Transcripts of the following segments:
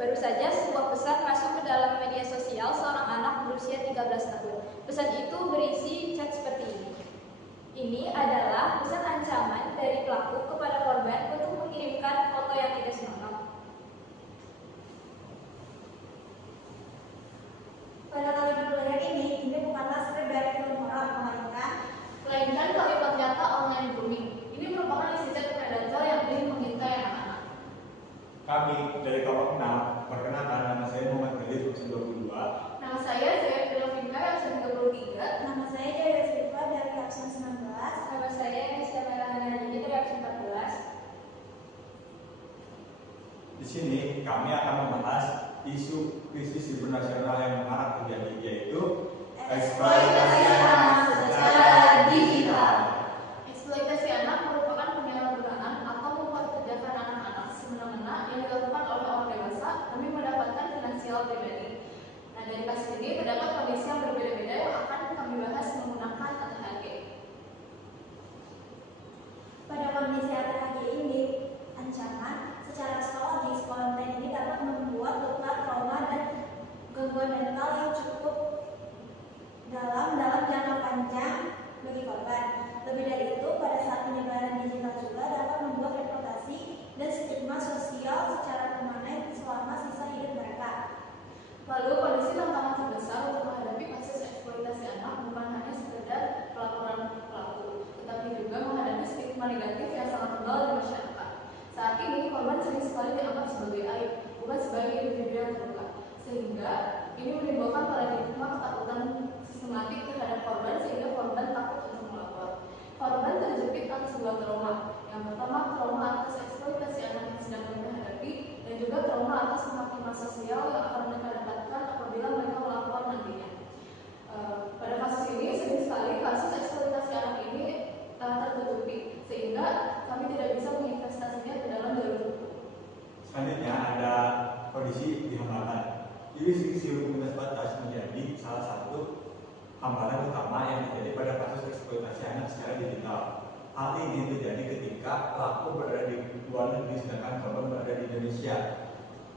Baru saja sebuah pesan masuk ke dalam media sosial seorang anak berusia 13 tahun. Pesan itu berisi chat seperti ini. Ini adalah pesan ancaman dari pelaku kepada korban untuk mengirimkan foto yang tidak senonoh. Pada kalimat pelajar ini bukanlah script dari film horor, melainkan kalimat nyata online grooming. Ini merupakan isi chat predator yang ingin mengintai anak-anak. Kami dari kelompok 6, perkenalkan, nama saya Muhammad Galif, absen 22. Nama saya Zaya Filipina, absen 33. Nama saya Dewi Silva dari absen 19. Nama saya Nisya Melahana dari absen 14. Di sini kami akan membahas isu krisis internasional yang marak terjadi, yaitu eksploitasi anak secara digital. Eksploitasi anak merupakan penyalahgunaan atau memperkerjakan anak-anak semena-mena yang dilakukan oleh orang dewasa demi mendapatkan finansial pribadi. Nah, dari kasus ini terdapat kondisi yang berbeda-beda yang akan kami bahas menggunakan ATHG. Pada kondisi ATHG ini, ancaman secara psikologis konten ini dapat membuat luka, trauma, dan gangguan mental yang cukup dalam jangka panjang bagi korban. Lebih dari itu, pada saat penyebaran digital juga dapat membuat reputasi dan stigma sosial secara permanen selama sisa hidup mereka. Lalu kondisi tantangan terbesar untuk menghadapi kasus eksploitasi anak bukan hanya sekedar pelaporan pelaku, tetapi juga menghadapi stigma negatif yang sangat tebal di masyarakat. Saat ini korban sering sekali dianggap sebagai aib, bukan sebagai individu yang terluka, sehingga ini menimbulkan paradigma ketakutan sistematik terhadap korban sehingga korban takut untuk melapor. Korban terjepit atas dua trauma. Yang pertama, trauma atas eksploitasi anak yang sedang mereka hadapi, dan juga trauma atas penghakiman sosial yang akan mereka dapatkan apabila mereka melapor nantinya. Pada kasus ini, sering sekali kasus eksploitasi anak ini tertutupi, sehingga kami tidak bisa menginvestasinya ke dalam jalur hukum. Selanjutnya ada kondisi di hambatan. Jurisdiksi hukum lintas batas menjadi salah satu hambatan utama yang terjadi pada kasus eksploitasi anak secara digital. Hal ini terjadi ketika pelaku berada di luar negeri sedangkan korban berada di Indonesia.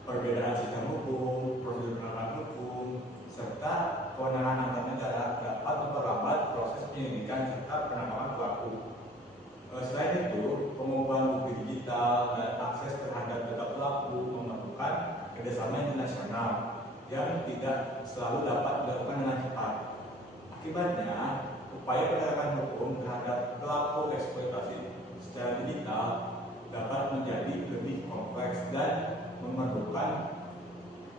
Perbedaan sistem hukum, prosedur penegakan hukum, serta kewenangan antar negara dapat memperlambat proses penyelidikan serta penangkapan pelaku. Selain itu, pengumpulan bukti digital dan akses terhadap data pelaku memerlukan kerjasama internasional yang tidak selalu dapat dilakukan dengan cepat. Akibatnya, upaya penegakan hukum terhadap pelaku eksploitasi secara digital dapat menjadi lebih kompleks dan memerlukan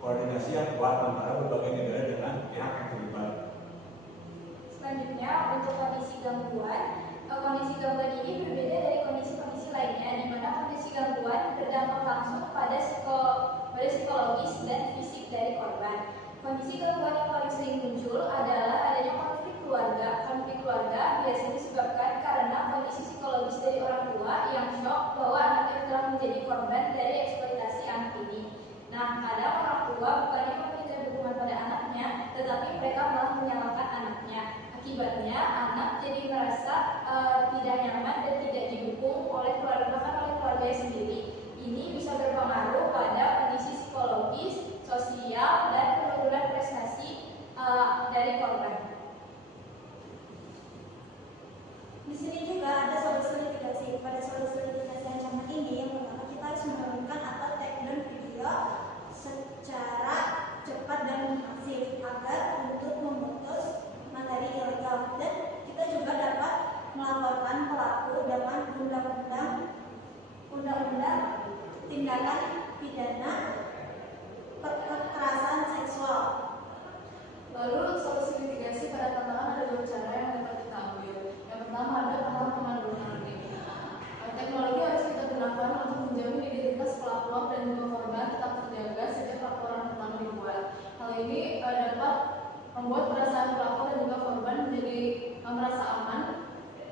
koordinasi yang kuat antara berbagai negara dengan pihak yang terlibat. Selanjutnya, untuk kondisi gangguan ini berbeda dari kondisi-kondisi lainnya, di mana kondisi gangguan berdampak langsung pada psikologis dan fisik dari korban. Kondisi gangguan yang paling sering muncul adalah adanya konflik keluarga. Konflik keluarga biasanya disebabkan karena kondisi psikologis dari orang tua yang shock bahwa anaknya telah menjadi korban dari eksploitasi anak ini. Nah, kadang orang tua bukannya memberikan dukungan pada anaknya, tetapi mereka malah menyalahkan anaknya. Akibatnya, anak jadi merasa tidak nyaman dan tidak didukung oleh keluarganya sendiri. Ini bisa berpengaruh pada kondisi psikologis, sosial, dan penurunan prestasi dari korban. Di sini juga ada solusi litigasi. Pada solusi litigasi ancaman ini, yang pertama kita harus menurunkan atau take down video secara cepat dan masif agar untuk memutus materi ilegal, dan kita juga dapat melaporkan pelaku dengan undang-undang tindakan pidana kekerasan seksual. Lalu solusi mitigasi pada tantangan ada dua cara yang dapat kita ambil. Yang pertama ada pemahaman learning. Teknologi harus kita gunakan untuk menjamin identitas pelaku dan juga korban tetap terjaga sejak laporan pertama dibuat. Hal ini dapat membuat perasaan pelaku dan juga korban menjadi merasa aman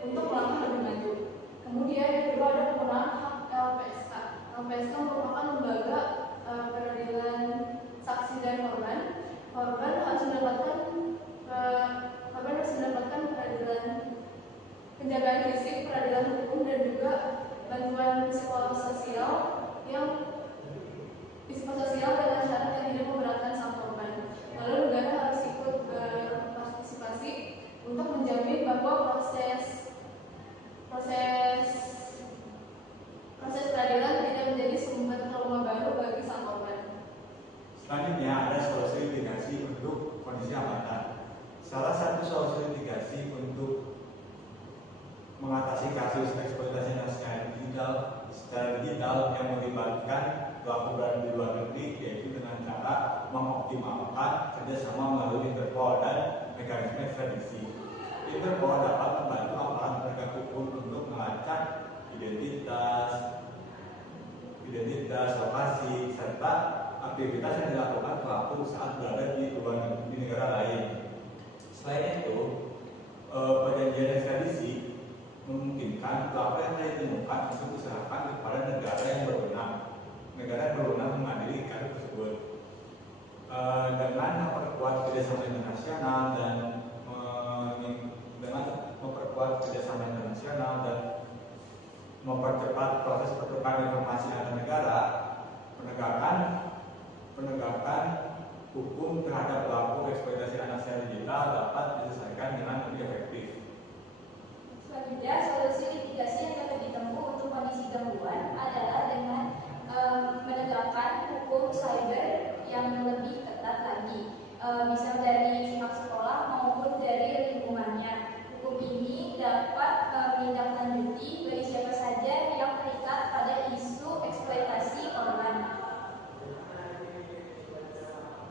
untuk melangkah lebih lanjut. Kemudian yang kedua ada penggunaan hak LPSK. LPSK merupakan lembaga Selanjutnya ada solusi litigasi untuk kondisi hambatan. Salah satu solusi litigasi untuk mengatasi kasus eksploitasi anak secara digital yang melibatkan pelaku berada di luar negeri, yaitu dengan cara mengoptimalkan kerjasama melalui Interpol dan mekanisme ekstradisi. Interpol dapat membantu aparat penegak hukum untuk melacak identitas, lokasi, serta aktivitas yang dilakukan pelaku saat berada di negara lain. Selain itu, perjanjian ekstradisi memungkinkan pelaku yang telah ditemukan untuk diserahkan kepada negara yang berwenang mengadili kasus tersebut. Dengan memperkuat kerjasama internasional dan mempercepat proses pertukaran informasi antar negara, penegakan hukum terhadap pelaku eksploitasi anak secara digital dapat diselesaikan dengan lebih efektif. Selanjutnya, solusi litigasi yang dapat ditempuh untuk kondisi gangguan adalah dengan menegakkan hukum cyber yang lebih ketat lagi, misal dari pihak sekolah maupun dari lingkungannya. Hukum ini dapat menindaklanjuti bagi siapa saja yang terikat pada isu eksploitasi online.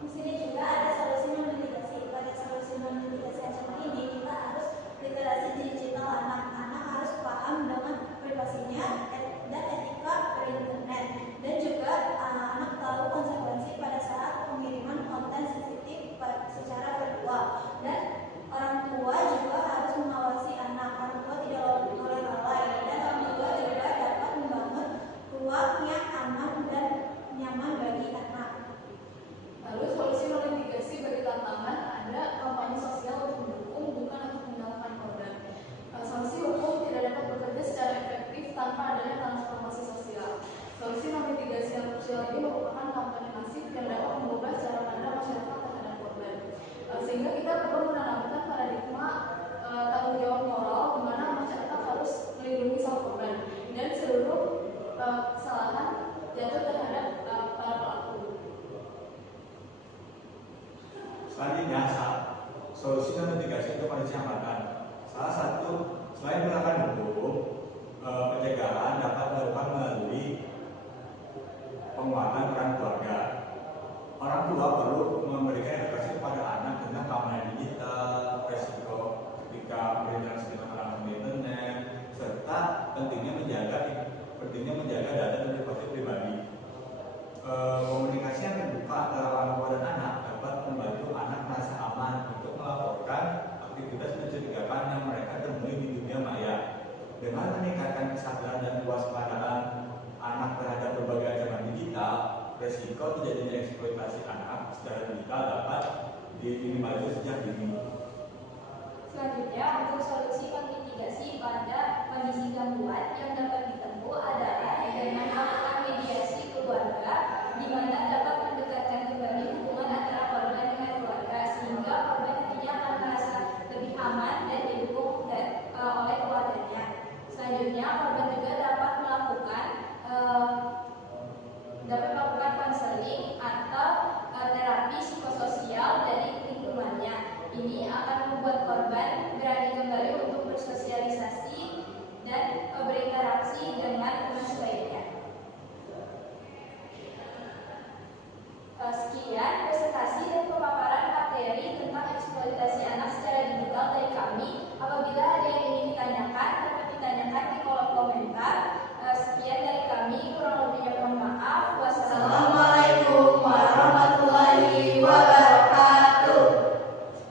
Di sini juga ada solusi non litigasi. Pada solusi non litigasi ancaman ini kita harus literasi digital anak-anak harus paham dengan privasinya dan etika berinternet, dan juga anak tahu konsekuensi pada saat pengiriman konten sensitif secara virtual, dan orang tua juga harus mengawasi anak. Orang tua tidak boleh lalai, dan orang tua juga dapat membangun ruang yang aman dan nyaman bagi anak. Lalu solusi non litigasi bagi tantangan ada kampanye sosial untuk mendukung bukan untuk menyalahkan korban. Sanksi hukum tidak dapat bekerja secara efektif tanpa adanya transformasi sosial. Solusi non litigasi yang krusial ini merupakan kampanye masif yang dapat mengubah cara pandang masyarakat terhadap korban. Sehingga kita perlu menanamkan paradigma tanggung jawab moral di mana masyarakat harus melindungi sang korban dan seluruh kesalahan jatuh terhadap para pelaku. Selanjutnya, solusi non litigasi untuk kondisi hambatan. Salah satu, selain penegakan hukum, pencegahan dapat dilakukan melalui penguatan peran keluarga. Orang tua perlu memberikan edukasi kepada anak tentang keamanan digital, resiko ketika berinteraksi dengan orang di internet, serta pentingnya menjaga data dan privasi pribadi. Komunikasi yang terbuka antara orang tua dan anak dapat membantu anak merasa aman untuk melaporkan aktivitas mencurigakan yang mereka temui di dunia maya. Dengan meningkatkan kesadaran dan kewaspadaan anak terhadap berbagai ancaman digital, resiko terjadinya eksploitasi anak secara digital dapat diminimalisir sejak dini. Selanjutnya, untuk solusi mitigasi pada kondisi gangguan yang dapat ditempuh adalah dengan melakukan mediasi keluarga, di mana dapat mendekatkan kembali hubungan antara korban dengan keluarga, sehingga korban nantinya akan merasa lebih aman dan didukung oleh keluarganya. Selanjutnya, korban juga dapat melakukan konseling atau terapi psikososial dari lingkungannya. Ini akan membuat korban berani